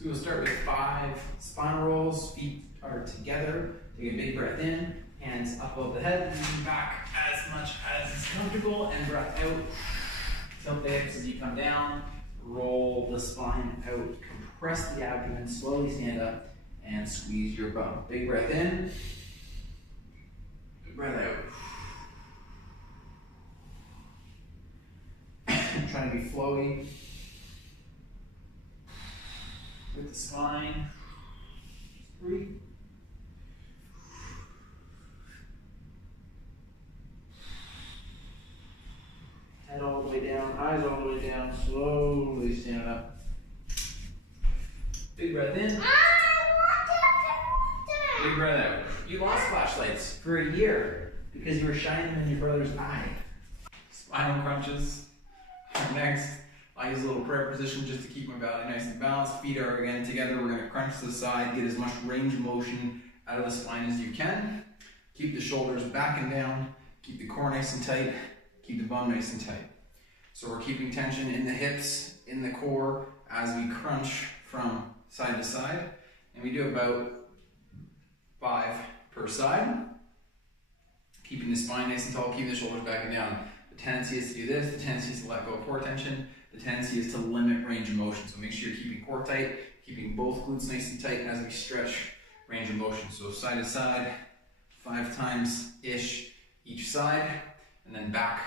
So we'll start with 5 spinal rolls. Feet are together. Take a big breath in, hands up above the head, lean back as much as is comfortable, and breath out. Tilt the hips as you come down. Roll the spine out. Compress the abdomen. Slowly stand up and squeeze your bum. Big breath in. Big breath out. Trying to be flowy with the spine. Just breathe. Head all the way down, eyes all the way down, slowly stand up. Big breath in. Big breath out. You lost flashlights for a year because you were shining them in your brother's eye. Spinal crunches. Next, I use a little prayer position just to keep my body nice and balanced. Feet are again together. We're going to crunch to the side, get as much range of motion out of the spine as you can. Keep the shoulders back and down. Keep the core nice and tight. Keep the bum nice and tight. So we're keeping tension in the hips, in the core, as we crunch from side to side. And we do about 5 per side. Keeping the spine nice and tall, keeping the shoulders back and down. The tendency is to do this, the tendency is to let go of core tension, the tendency is to limit range of motion. So make sure you're keeping core tight, keeping both glutes nice and tight as we stretch range of motion. So side to side, 5 times-ish each side, and then back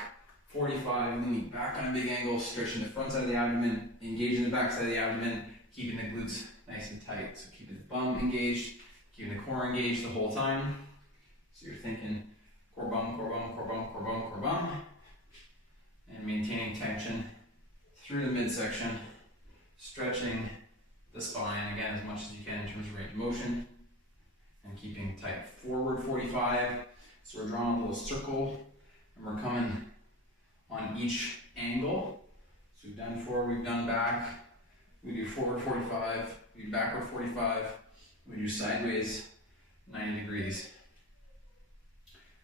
45, leaning back on a big angle, stretching the front side of the abdomen, engaging the back side of the abdomen, keeping the glutes nice and tight. So keeping the bum engaged, keeping the core engaged the whole time. So you're thinking core bum, core bum, core bum, core bum, core bum. And maintaining tension through the midsection, stretching the spine again as much as you can in terms of range of motion, and keeping tight. Forward 45, so we're drawing a little circle, and we're coming on each angle. So we've done forward, we've done back, we do forward 45, we do backward 45, we do sideways 90 degrees.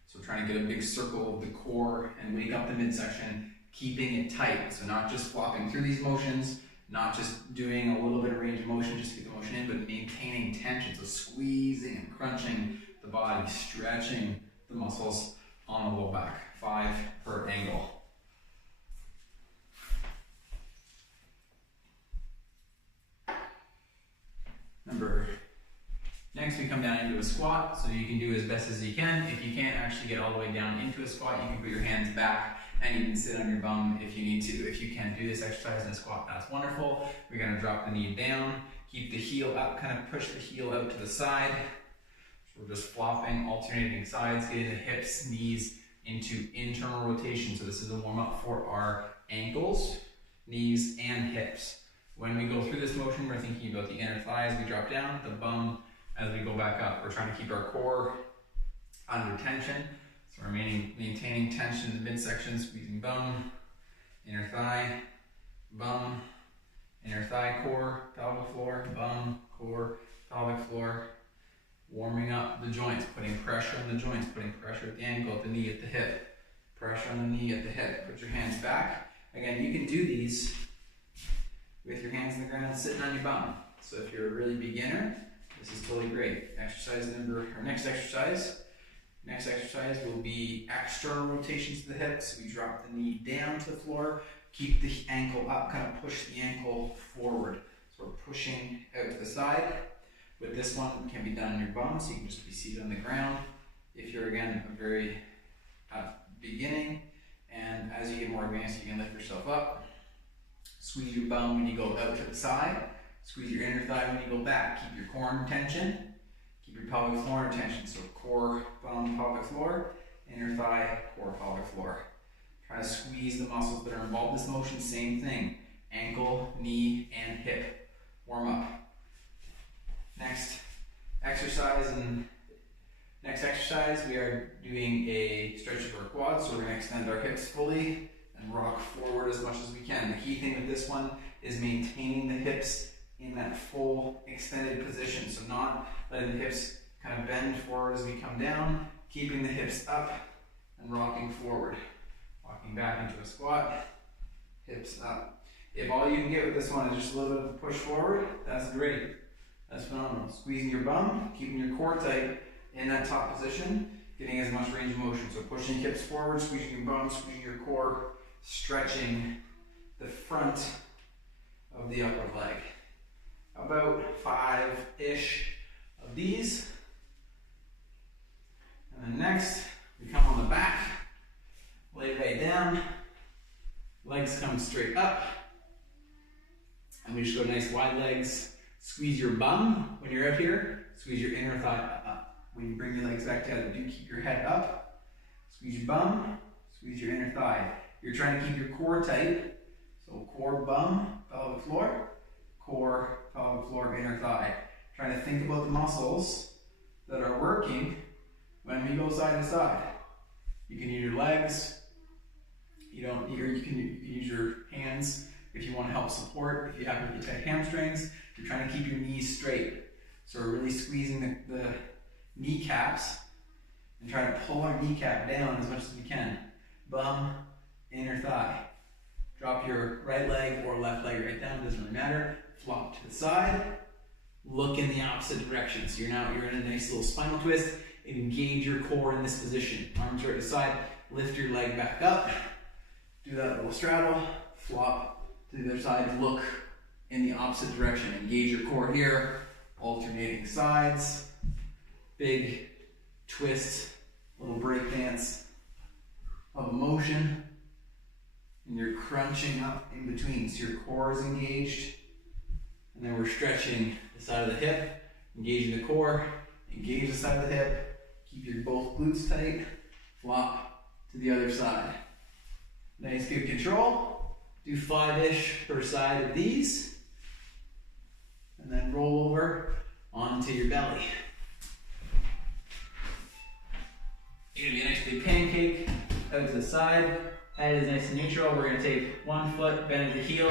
So we're trying to get a big circle of the core and wake up the midsection, keeping it tight. So not just flopping through these motions, not just doing a little bit of range of motion just to get the motion in, but maintaining tension. So squeezing and crunching the body, stretching the muscles on the low back. 5 per angle. Next we come down into a squat, so you can do as best as you can. If you can't actually get all the way down into a squat, you can put your hands back and you can sit on your bum if you need to. If you can do this exercise in a squat, that's wonderful. We're going to drop the knee down, keep the heel up, kind of push the heel out to the side. So we're just flopping, alternating sides, getting the hips, knees into internal rotation. So this is a warm-up for our ankles, knees, and hips. When we go through this motion, we're thinking about the inner thighs. We drop down, the bum as we go back up. We're trying to keep our core under tension. So we're maintaining tension in the midsection, squeezing bum, inner thigh, bum, inner thigh, core, pelvic floor, bum, core, pelvic floor. Warming up the joints, putting pressure on the joints, putting pressure at the ankle, at the knee, at the hip. Pressure on the knee, at the hip. Put your hands back. Again, you can do these with your hands on the ground sitting on your bum. So if you're a really beginner, this is totally great. Next exercise will be external rotations to the hips. We drop the knee down to the floor, keep the ankle up, kind of push the ankle forward. So we're pushing out to the side. With this one, it can be done on your bum, so you can just be seated on the ground. If you're, again, a very beginning, and as you get more advanced, you can lift yourself up. Squeeze your bum when you go out to the side. Squeeze your inner thigh when you go back. Keep your core in tension. Keep your pelvic floor in tension. So core, bum, pelvic floor, inner thigh, core, pelvic floor. Try to squeeze the muscles that are involved in this motion. Same thing. Ankle, knee, and hip. Warm up. Next exercise, we are doing a stretch of our quads. So we're going to extend our hips fully and rock forward as much as we can. The key thing with this one is maintaining the hips in that full extended position. So not letting the hips kind of bend forward as we come down, keeping the hips up and rocking forward. Walking back into a squat, hips up. If all you can get with this one is just a little bit of a push forward, that's great. That's phenomenal. Squeezing your bum, keeping your core tight in that top position, getting as much range of motion. So pushing hips forward, squeezing your bum, squeezing your core, stretching the front of the upper leg. About 5-ish of these. And then next, we come on the back, lay right down, legs come straight up, and we just go nice wide legs. Squeeze your bum when you're up here, squeeze your inner thigh up. When you bring your legs back together, do keep your head up, squeeze your bum, squeeze your inner thigh. You're trying to keep your core tight, so core, bum, pelvic floor, core, pelvic floor, inner thigh. Trying to think about the muscles that are working when we go side to side. You can use your legs, you can use your hands if you want to help support. If you have really tight hamstrings, you're trying to keep your knees straight. So we're really squeezing the kneecaps and trying to pull our kneecap down as much as we can. Bum, inner thigh. Drop your right leg or left leg right down, doesn't really matter. Flop to the side, look in the opposite direction. So you're in a nice little spinal twist. Engage your core in this position. Arms right to side, lift your leg back up. Do that little straddle, flop to the other side, look in the opposite direction. Engage your core here, alternating sides. Big twist, little break dance of motion. And you're crunching up in between, so your core is engaged. And then we're stretching the side of the hip, engaging the core, engage the side of the hip, keep your both glutes tight, flop to the other side. Nice, good control. Do 5-ish per side of these. And then roll over onto your belly. You're gonna be a nice big pancake out to the side. Head is nice and neutral. We're gonna take one foot, bend at the heel,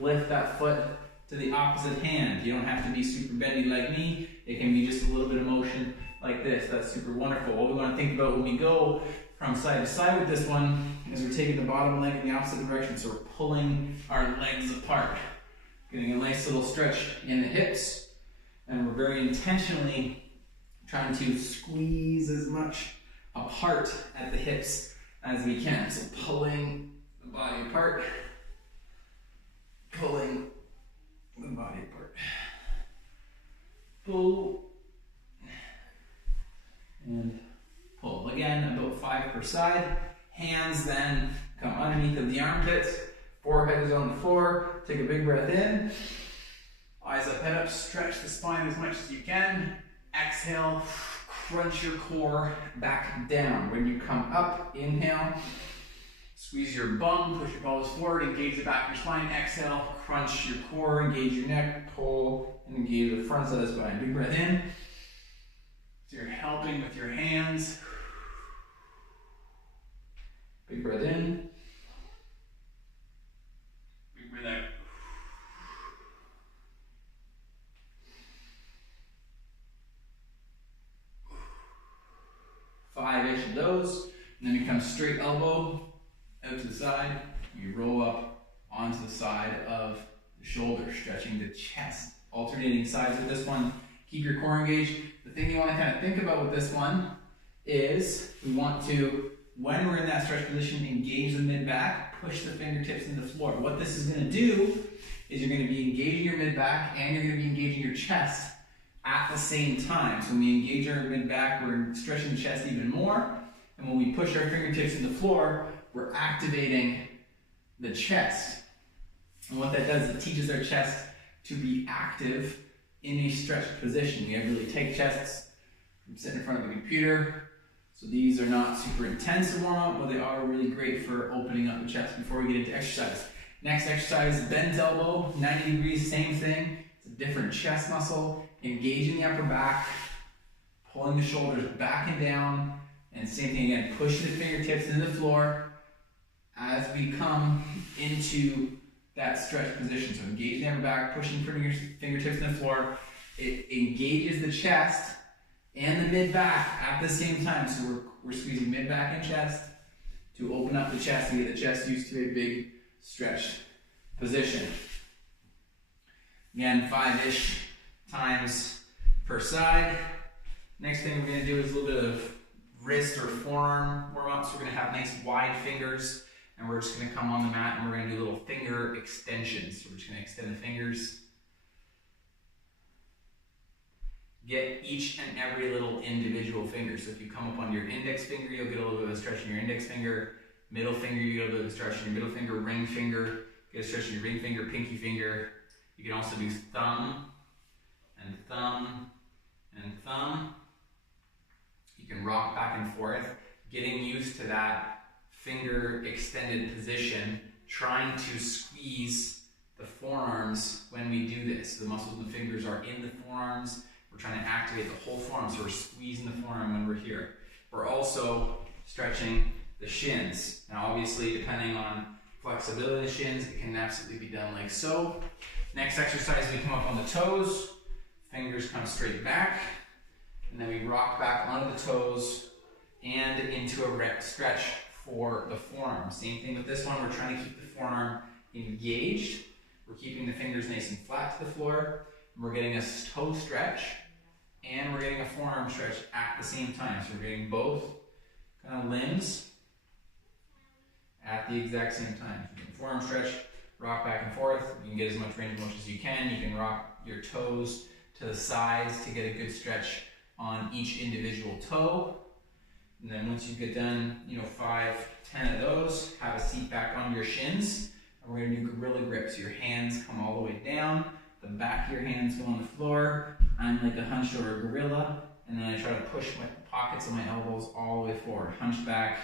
lift that foot to the opposite hand. You don't have to be super bendy like me. It can be just a little bit of motion like this. That's super wonderful. What we want to think about when we go from side to side with this one is we're taking the bottom leg in the opposite direction. So we're pulling our legs apart, getting a nice little stretch in the hips, and we're very intentionally trying to squeeze as much apart at the hips as we can. So pulling the body apart, pulling the body apart. Pull and pull. Again, about 5 per side. Hands then come underneath of the armpits. Forehead is on the floor. Take a big breath in. Eyes up, head up. Stretch the spine as much as you can. Exhale. Crunch your core back down. When you come up, inhale. Squeeze your bum, push your pelvis forward, engage the back of your spine. Exhale, crunch your core, engage your neck, pull, and engage the front side of the spine. Big breath in. So you're helping with your hands. Big breath in. Big breath out. Five-ish of those. And then you come straight elbow out to the side. You roll up onto the side of the shoulder, stretching the chest. Alternating sides with this one. Keep your core engaged. The thing you want to kind of think about with this one is we want to, when we're in that stretch position, engage the mid-back, push the fingertips into the floor. What this is going to do is you're going to be engaging your mid-back and you're going to be engaging your chest at the same time. So when we engage our mid-back, we're stretching the chest even more. And when we push our fingertips into the floor, we're activating the chest. And what that does is it teaches our chest to be active in a stretched position. We have really tight chests. I'm sitting in front of the computer. So these are not super intense to warm up, but they are really great for opening up the chest before we get into exercise. Next exercise, bent elbow, 90 degrees, same thing. It's a different chest muscle. Engaging the upper back, pulling the shoulders back and down, and same thing again, push the fingertips into the floor as we come into that stretch position. So engaging the upper back, pushing fingertips in the floor. It engages the chest and the mid-back at the same time. So we're squeezing mid-back and chest to open up the chest and get the chest used to a big stretched position. Again, 5-ish times per side. Next thing we're going to do is a little bit of wrist or forearm warm-up. So we're going to have nice wide fingers, and we're just going to come on the mat and we're going to do little finger extensions. So we're just going to extend the fingers. Get each and every little individual finger. So if you come up on your index finger, you'll get a little bit of a stretch in your index finger. Middle finger, you get a little bit of a stretch in your middle finger. Ring finger, get a stretch in your ring finger. Pinky finger. You can also do thumb and thumb and thumb. You can rock back and forth, getting used to that finger extended position, trying to squeeze the forearms when we do this. The muscles in the fingers are in the forearms. We're trying to activate the whole forearm, so we're squeezing the forearm when we're here. We're also stretching the shins. Now obviously, depending on flexibility of the shins, it can absolutely be done like so. Next exercise, we come up on the toes, fingers come straight back, and then we rock back onto the toes and into a stretch for the forearm. Same thing with this one, we're trying to keep the forearm engaged. We're keeping the fingers nice and flat to the floor. We're getting a toe stretch, and we're getting a forearm stretch at the same time. So we're getting both kind of limbs at the exact same time. So you can forearm stretch, rock back and forth. You can get as much range of motion as you can. You can rock your toes to the sides to get a good stretch on each individual toe. And then once you get done, 5, 10 of those, have a seat back on your shins. And we're gonna do gorilla grip. So your hands come all the way down, the back of your hands go on the floor. I'm like a hunched over gorilla, and then I try to push my pockets of my elbows all the way forward. Hunch back,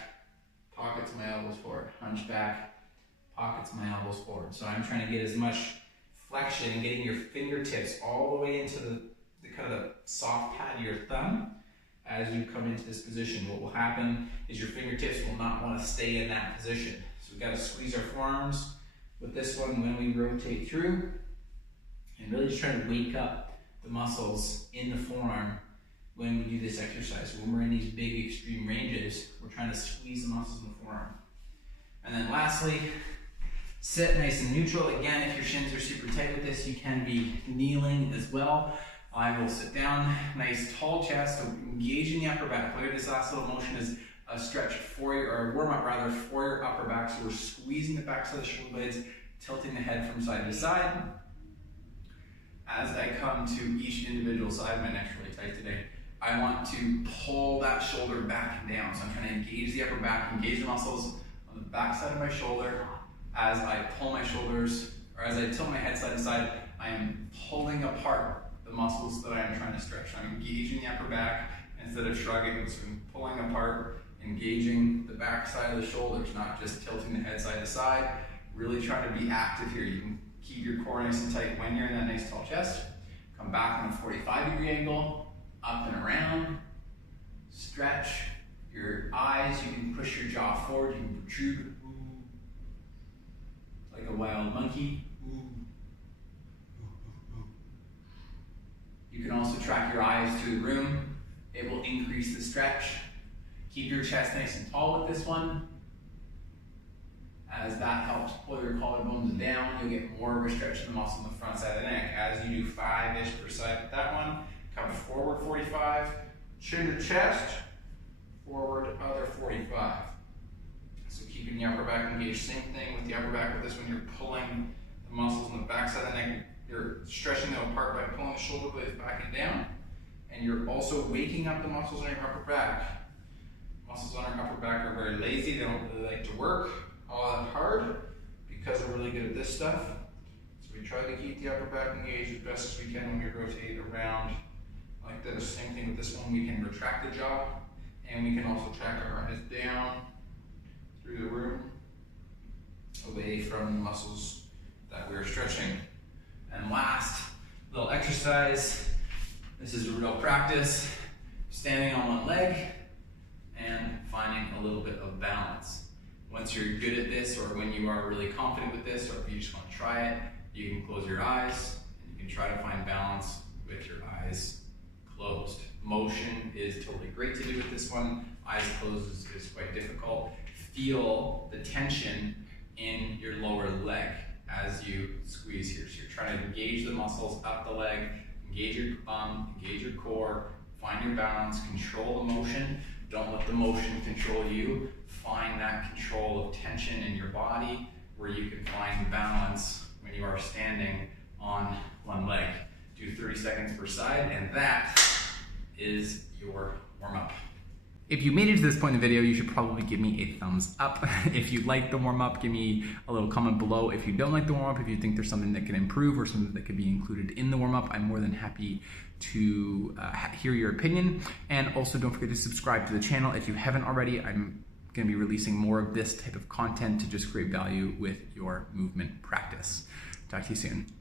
pockets of my elbows forward. Hunch back, pockets of my elbows forward. So I'm trying to get as much flexion and getting your fingertips all the way into the kind of the soft pad of your thumb as you come into this position. What will happen is your fingertips will not want to stay in that position. So we've got to squeeze our forearms with this one when we rotate through, and really just try to wake up the muscles in the forearm when we do this exercise. When we're in these big extreme ranges, we're trying to squeeze the muscles in the forearm. And then lastly, sit nice and neutral. Again, if your shins are super tight with this, you can be kneeling as well. I will sit down, nice tall chest, so engaging the upper back. Look at this last little motion is a stretch for your, or a warm up rather, for your upper back. So we're squeezing the backs of the shoulder blades, tilting the head from side to side. As I come to each individual side, my neck's really tight today, I want to pull that shoulder back and down. So I'm trying to engage the upper back, engage the muscles on the back side of my shoulder. As I pull my shoulders, or as I tilt my head side to side, I am pulling apart the muscles that I am trying to stretch. I'm engaging the upper back instead of shrugging. So I'm pulling apart, engaging the back side of the shoulders, not just tilting the head side to side. Really trying to be active here. You can keep your core nice and tight when you're in that nice tall chest. Come back on a 45-degree angle, up and around. Stretch your eyes. You can push your jaw forward. You can protrude like a wild monkey. You can also track your eyes through the room. It will increase the stretch. Keep your chest nice and tall with this one. As that helps pull your collarbones down, you'll get more of a stretch in the muscle in the front side of the neck. As you do 5-ish per side with that one, come forward 45, chin to chest, forward other 45. So keeping the upper back engaged. Same thing with the upper back with this one. You're pulling the muscles on the back side of the neck. You're stretching them apart by pulling the shoulder blades back and down. And you're also waking up the muscles on your upper back. Muscles on our upper back are very lazy. They don't really like to work all that hard because we're really good at this stuff. So we try to keep the upper back engaged as best as we can when we rotate around like this. Same thing with this one. We can retract the jaw, and we can also track our eyes down through the room, away from the muscles that we're stretching. And last little exercise. This is a real practice. Standing on one leg and finding a little bit of balance. Once you're good at this, or when you are really confident with this, or if you just want to try it, you can close your eyes and you can try to find balance with your eyes closed. Motion is totally great to do with this one. Eyes closed is quite difficult. Feel the tension in your lower leg as you squeeze here. So you're trying to engage the muscles up the leg, engage your bum, engage your core, find your balance, control the motion. Don't let the motion control you. Find that control of tension in your body where you can find balance when you are standing on one leg. Do 30 seconds per side, and that is your warm-up. If you made it to this point in the video, you should probably give me a thumbs up. If you like the warm-up, give me a little comment below. If you don't like the warm-up, if you think there's something that can improve or something that could be included in the warm-up, I'm more than happy to hear your opinion. And also don't forget to subscribe to the channel if you haven't already. I'm gonna be releasing more of this type of content to just create value with your movement practice. Talk to you soon.